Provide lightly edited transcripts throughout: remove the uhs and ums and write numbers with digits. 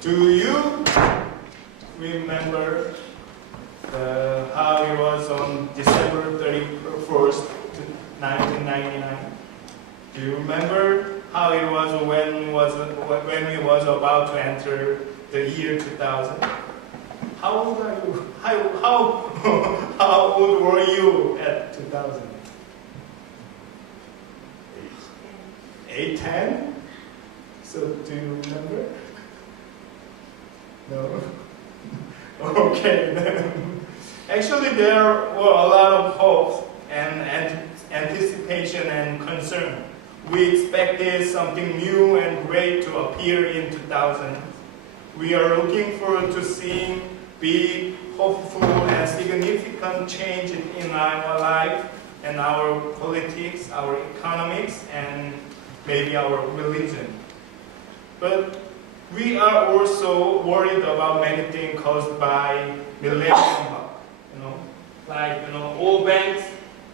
Do you remember how it was on December 31st, 1999? Do you remember how it was when we was about to enter the year 2000? How old are you? How old were you at 2000? 8, 10? So do you remember? No? Okay then. Actually there were a lot of hopes and anticipation and concern. We expected something new and great to appear in 2000. We are looking forward to seeing big, hopeful, and significant change in our life and our politics, our economics, and maybe our religion. But we are also worried about many things caused by millennium bug. Like all banks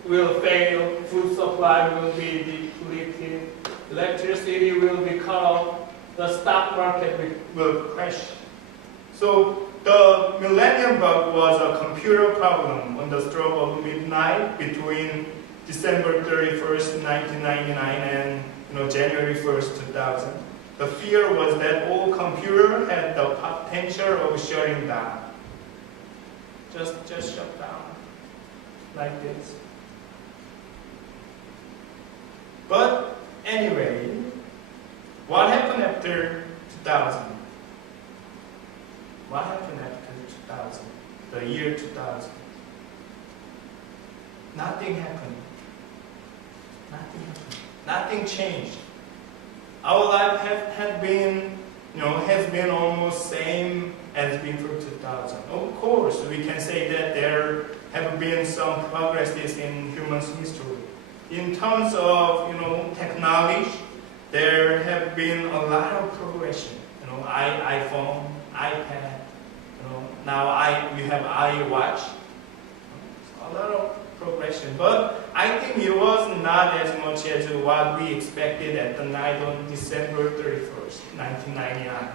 will fail, food supply will be depleted, electricity will be cut off, the stock market will crash. So the millennium bug was a computer problem on the stroke of midnight between December 31st, 1999 and January 1st, 2000. The fear was that all computers had the potential of shutting down. Just shut down, like this. But anyway, what happened after 2000? What happened after 2000? The year 2000? Nothing happened. Nothing happened. Nothing changed. Our life has been almost same as before 2000. Of course, we can say that there have been some progresses in human history. In terms of technology, there have been a lot of progression. iPhone, iPad. Now we have iWatch. A lot of progression, but I think it was not as much as what we expected at the night on December 31st, 1999.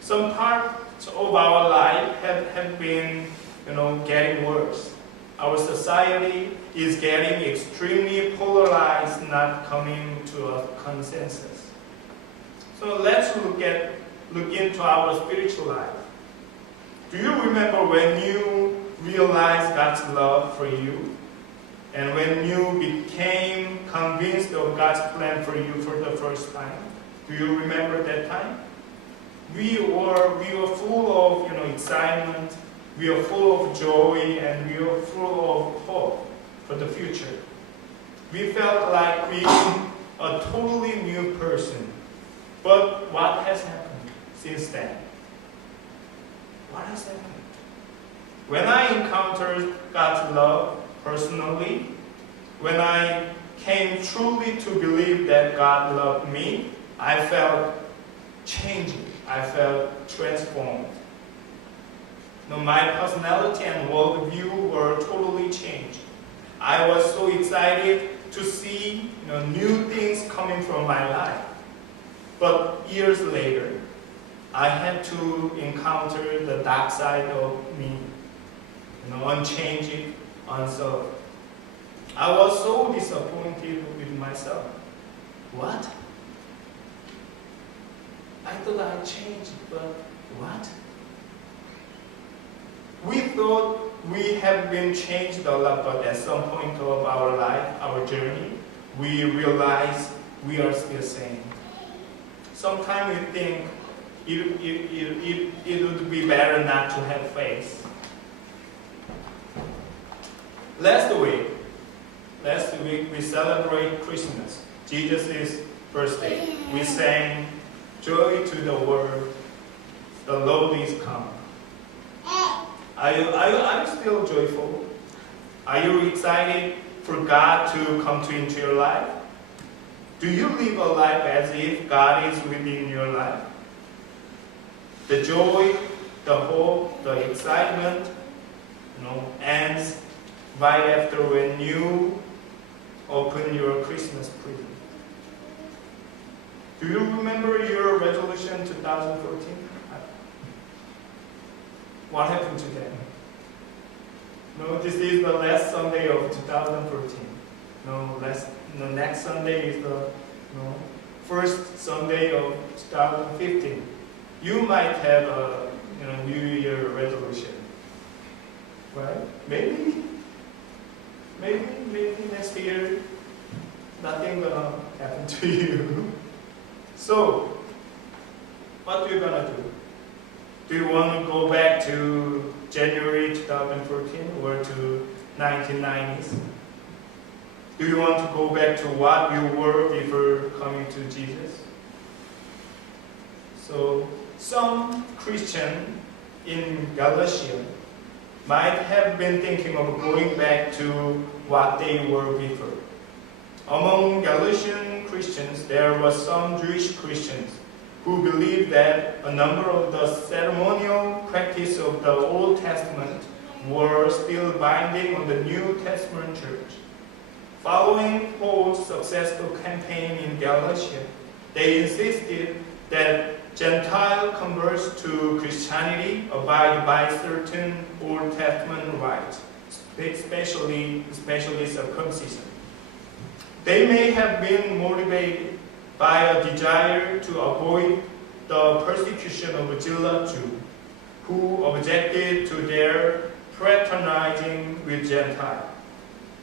Some parts of our life have been, getting worse. Our society is getting extremely polarized, not coming to a consensus. So let's look into our spiritual life. Do you remember when you realized God's love for you, and when you became convinced of God's plan for you for the first time? Do you remember that time? We were full of excitement, we were full of joy, and we were full of hope for the future. We felt like we were a totally new person. But what has happened since then? What has happened? When I encountered God's love personally, when I came truly to believe that God loved me, I felt changing. I felt transformed. My personality and worldview were totally changed. I was so excited to see new things coming from my life. But years later, I had to encounter the dark side of me. Unchanging, unsolved. I was so disappointed with myself. What? I thought I changed, but what? We thought we have been changed a lot, but at some point of our life, our journey, we realize we are still same. Sometimes we think it would be better not to have faith. Last week we celebrate Christmas, Jesus' birthday. We sang, "Joy to the world, the Lord is come." Are you still joyful? Are you excited for God to come into your life? Do you live a life as if God is within your life? The joy, the hope, the excitement, ends right after when you open your Christmas present. Do you remember your resolution 2014? What happened to them? No, this is the last Sunday of 2014. No, next Sunday is the first Sunday of 2015. You might have a New Year resolution, right? Maybe next year nothing gonna happen to you. So, what are you gonna do? Do you want to go back to January 2014 or to 1990s? Do you want to go back to what you were before coming to Jesus? So, some Christian in Galatia might have been thinking of going back to what they were before. Among Galatian Christians, there were some Jewish Christians who believed that a number of the ceremonial practice of the Old Testament were still binding on the New Testament church. Following Paul's successful campaign in Galatia, they insisted that Gentile converts to Christianity abide by certain Old Testament rites, especially circumcision. They may have been motivated by a desire to avoid the persecution of zealot Jews who objected to their fraternizing with Gentiles.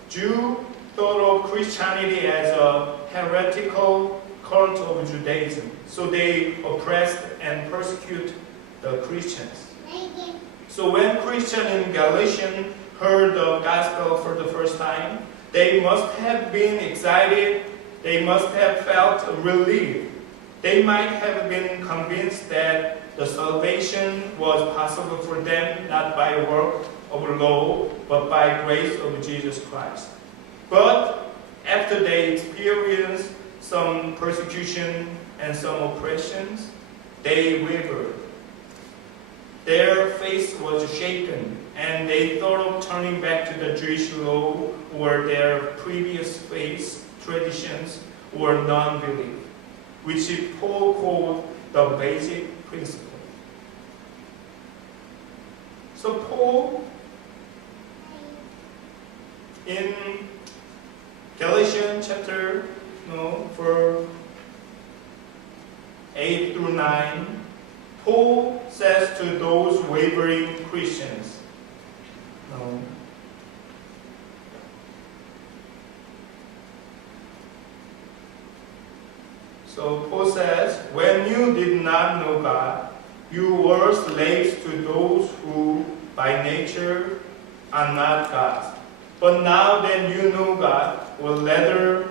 Jews thought of Christianity as a heretical cult of Judaism, so they oppressed and persecuted the Christians. So when Christians in Galatia heard the gospel for the first time, they must have been excited. They must have felt relief. They might have been convinced that the salvation was possible for them not by work of law, but by grace of Jesus Christ. But after they experienced some persecution and some oppressions, they wavered. Their faith was shaken, and they thought of turning back to the Jewish law or their previous faith, traditions, or non-belief, which Paul called the basic principle. So Paul, in Galatians chapter for 8 through 9, Paul says to those wavering Christians, so Paul says, when you did not know God, you were slaves to those who by nature are not God's. But now that you know God, or rather,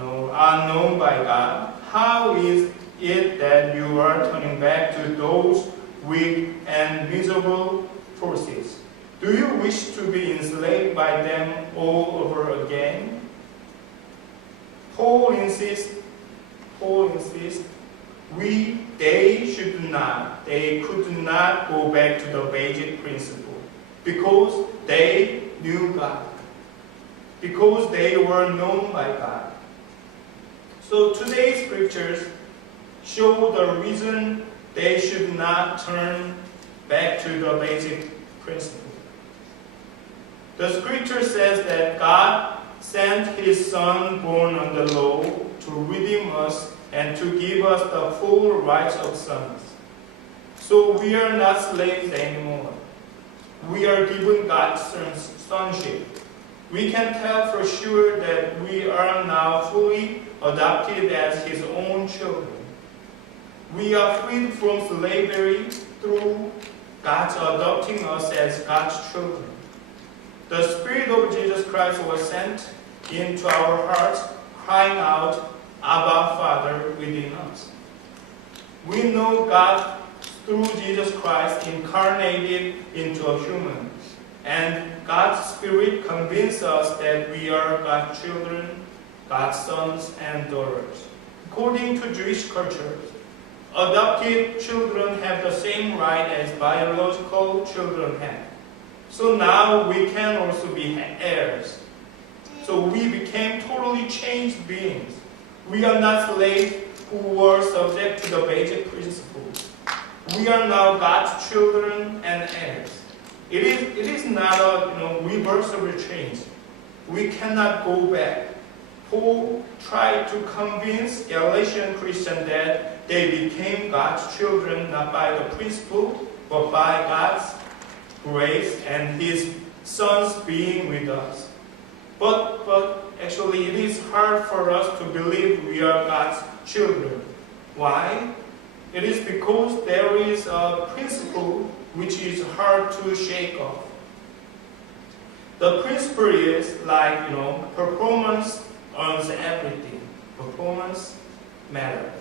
are known by God, how is it that you are turning back to those weak and miserable forces? Do you wish to be enslaved by them all over again? Paul insists, they could not go back to the basic principle because they knew God, because they were known by God. So today's scriptures show the reason they should not turn back to the basic principle. The scripture says that God sent His Son born under law to redeem us and to give us the full rights of sons. So we are not slaves anymore. We are given God's sonship. We can tell for sure that we are now fully adopted as His own children. We are freed from slavery through God's adopting us as God's children. The Spirit of Jesus Christ was sent into our hearts, crying out, Abba, Father, within us. We know God through Jesus Christ incarnated into a human, and God's Spirit convinces us that we are God's children, God's sons and daughters. According to Jewish culture, adopted children have the same right as biological children have. So now we can also be heirs. So we became totally changed beings. We are not slaves who were subject to the basic principles. We we are now God's children and heirs. It is not a reversible change. We cannot go back. Paul tried to convince Galatian Christians that they became God's children not by the principle, but by God's grace and His Son's being with us. But actually it is hard for us to believe we are God's children. Why? It is because there is a principle which is hard to shake off. The principle is like, performance owns everything. Performance matters.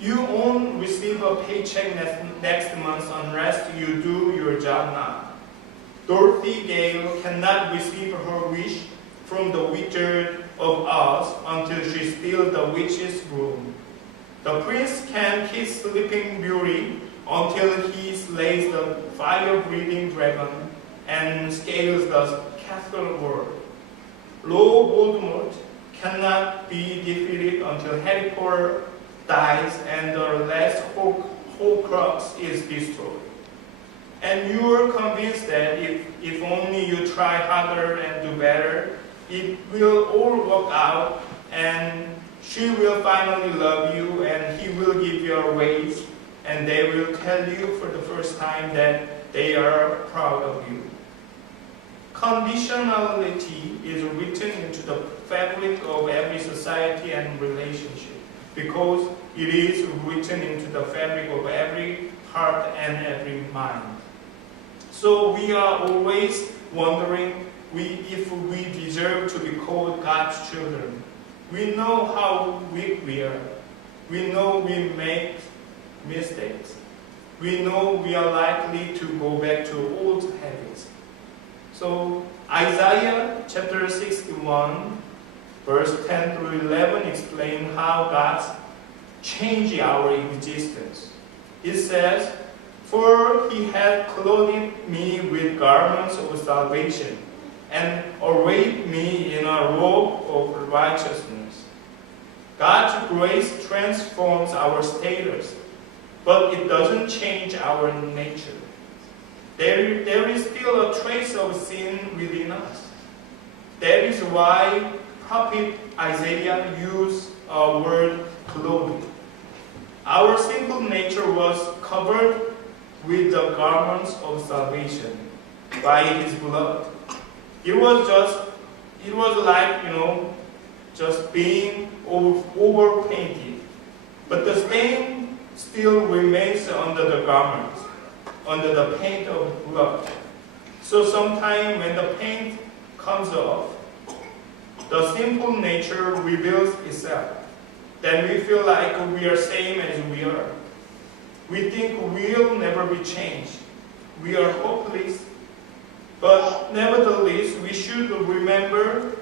You won't receive a paycheck next month unless you do your job now. Dorothy Gale cannot receive her wish from the Wizard of Oz until she steals the witch's broom. The prince can kiss Sleeping Beauty until he slays the fire-breathing dragon and scales the castle wall. Lord Voldemort cannot be defeated until Harry Potter dies and the last Horcrux is destroyed. And you are convinced that if only you try harder and do better, it will all work out and she will finally love you and he will give you a raise and they will tell you for the first time that they are proud of you. Conditionality is written into the fabric of every society and relationship because it is written into the fabric of every heart and every mind. So we are always wondering if we deserve to be called God's children. We know how weak we are. We know we make mistakes. We know we are likely to go back to old habits. So Isaiah chapter 61, verse 10 through 11 explain how God changed our existence. It says, "For He hath clothed me with garments of salvation, and arrayed me in a robe of righteousness." God's grace transforms our status, but it doesn't change our nature. There is still a trace of sin within us. That is why prophet Isaiah used a word clothed. Our sinful nature was covered with the garments of salvation by His blood. It was like, just being overpainted. But the stain still remains under the garments, under the paint of blood. So sometimes when the paint comes off, the sinful nature reveals itself. Then we feel like we are same as we are. We think we'll never be changed. We are hopeless. But nevertheless, we should remember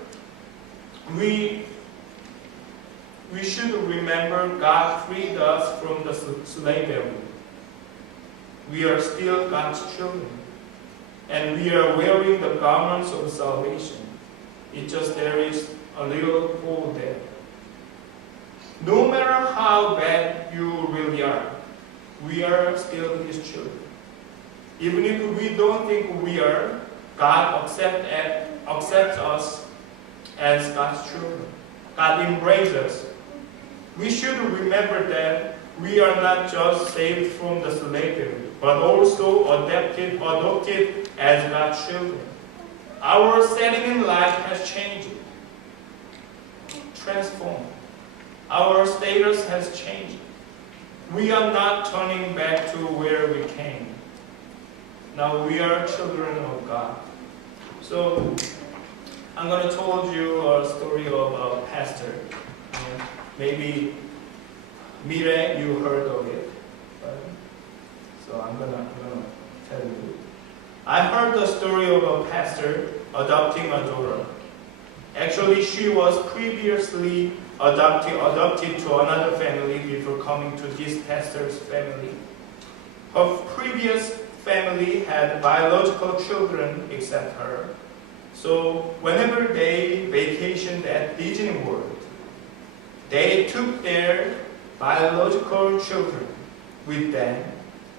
God freed us from the slavery. We are still God's children. And we are wearing the garments of salvation. It's just there is a little hole there. No matter how bad you really are, we are still His children. Even if we don't think we are, God accepts us as God's children. God embraces us. We should remember that we are not just saved from the slavery, but also adopted as God's children. Our setting in life has changed, transformed. Our status has changed. We are not turning back to where we came. Now we are children of God. So I'm going to tell you a story of a pastor. Maybe Mire, you heard of it. So I'm gonna tell you. I heard the story of a pastor adopting a daughter. Actually, she was previously adopted to another family before coming to this pastor's family. Her previous family had biological children except her. So whenever they vacationed at Disney World, they took their biological children with them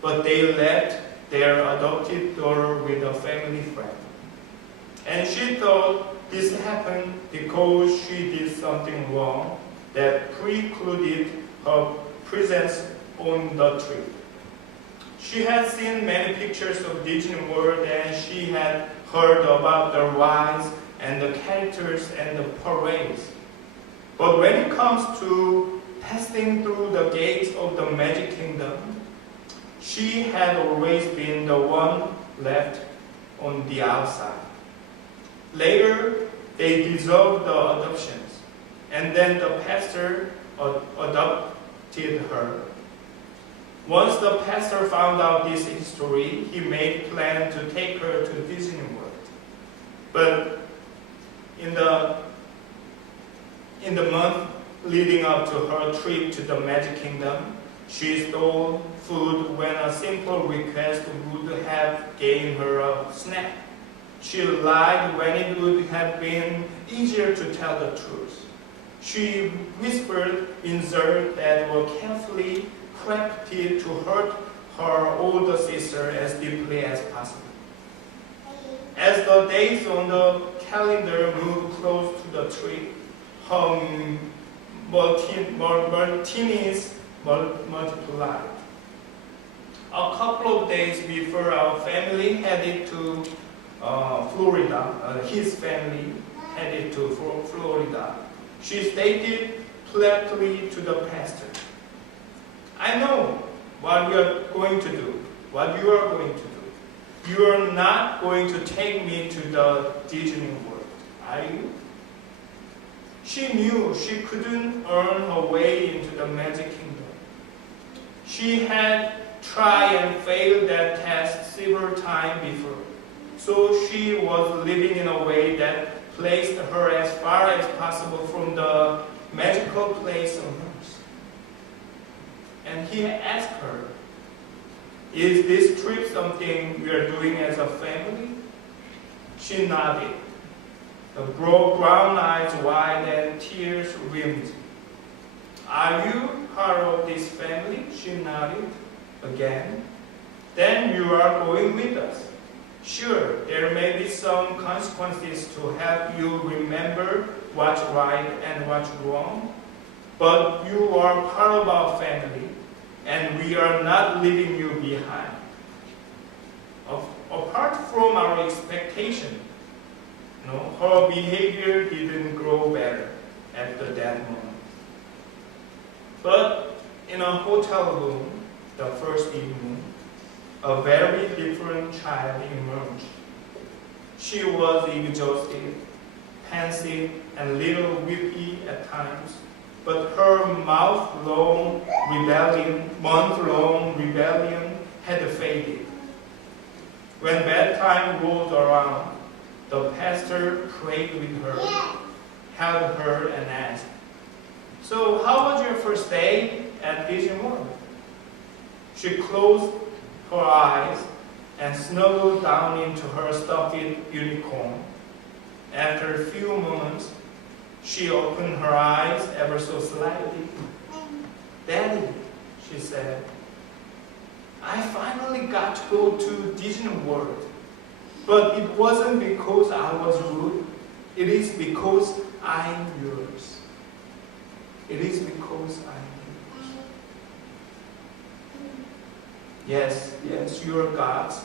but they left their adopted daughter with a family friend. And she thought this happened because she did something wrong that precluded her presence on the trip. She had seen many pictures of Disney World and she had heard about the rides and the characters and the parades. But when it comes to passing through the gates of the Magic Kingdom, she had always been the one left on the outside. Later, they dissolved the adoptions, and then the pastor adopted her. Once the pastor found out this history, he made plans to take her to Disney World. But in the month leading up to her trip to the Magic Kingdom, she stole food when a simple request would have given her a snack. She lied when it would have been easier to tell the truth. She whispered insults that were carefully crafted to hurt her older sister as deeply as possible. As the days on the calendar moved close to the trip, her martinis multiplied. A couple of days before our family headed to Florida, his family headed to Florida, she stated politely to the pastor, "I know what you are going to do. You are not going to take me to the Disney World, are you?" She knew she couldn't earn her way into the Magic Kingdom. She had tried and failed that test several times before, so she was living in a way that placed her as far as possible from the magical place on earth. And he asked her, "Is this trip something we are doing as a family?" She nodded, the brown eyes wide and tears rimmed. "Are you part of this family?" She nodded again. "Then you are going with us. Sure, there may be some consequences to help you remember what's right and what's wrong, but you are part of our family, and we are not leaving you behind." Apart from our expectation, her behavior didn't grow better after that moment. But in a hotel room, the first evening, a very different child emerged. She was exhausted, pensive, and a little weepy at times, but her month-long rebellion had faded. When bedtime rolled around, the pastor prayed with her, held her, and asked, "So how was your first day at Disney World?" She closed her eyes and snuggled down into her stuffed unicorn. After a few moments, she opened her eyes ever so slightly. "Daddy," she said, "I finally got to go to Disney World. But it wasn't because I was rude. It is because I'm yours. It is because I'm yours." Yes, you are God's.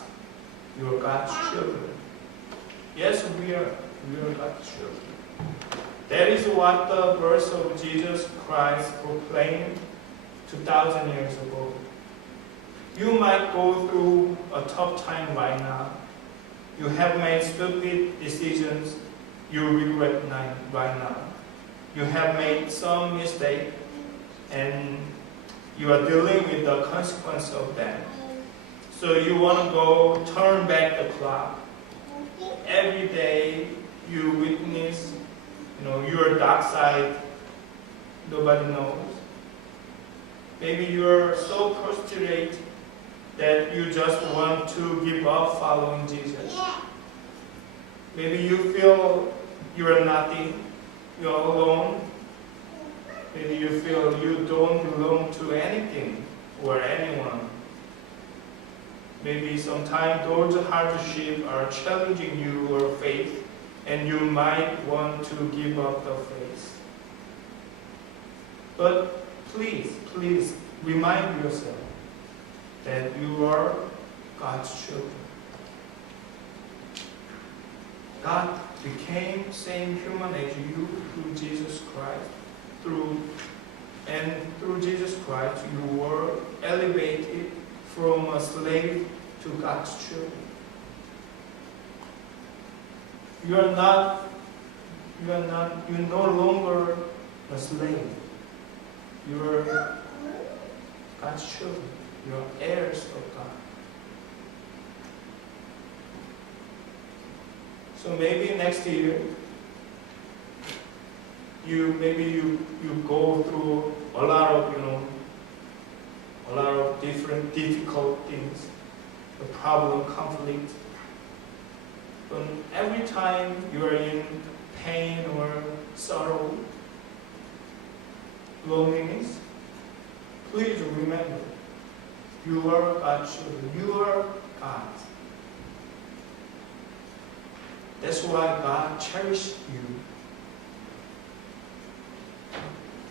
You are God's children. Yes, we are God's children. That is what the birth of Jesus Christ proclaimed 2,000 years ago. You might go through a tough time right now. You have made stupid decisions you regret right now. You have made some mistake and you are dealing with the consequence of that. So you want to go turn back the clock. Every day you witness, your dark side, nobody knows. Maybe you are so frustrated that you just want to give up following Jesus. Maybe you feel you are nothing, you are alone. Maybe you feel you don't belong to anything or anyone. Maybe sometimes those hardships are challenging your faith, and you might want to give up the faith. But please remind yourself that you are God's children. God became same human as you through Jesus Christ. Through Jesus Christ, you were elevated from a slave to God's children. You're no longer a slave. You're God's children. You're heirs of God. So maybe next year, you go through a lot of different difficult things, the problem, conflict. But every time you are in pain or sorrow, loneliness, please remember, you are God's children. You are God. That's why God cherished you.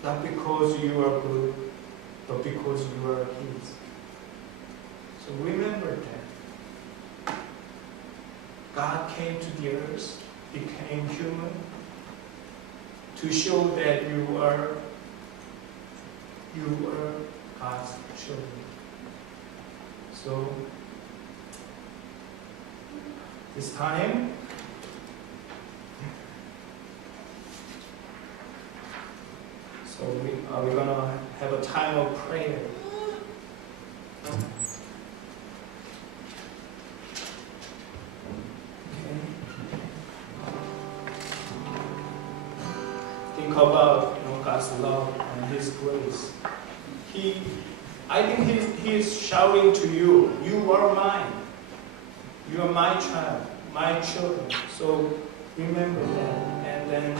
Not because you are good, but because you are His. So remember that. God came to the earth, became human, to show that you are God's children. So this time, we're going to have a time of prayer. Okay. Think about God's love and His grace. I think He is shouting to you, you are mine. You are my child, my children. So remember that. And then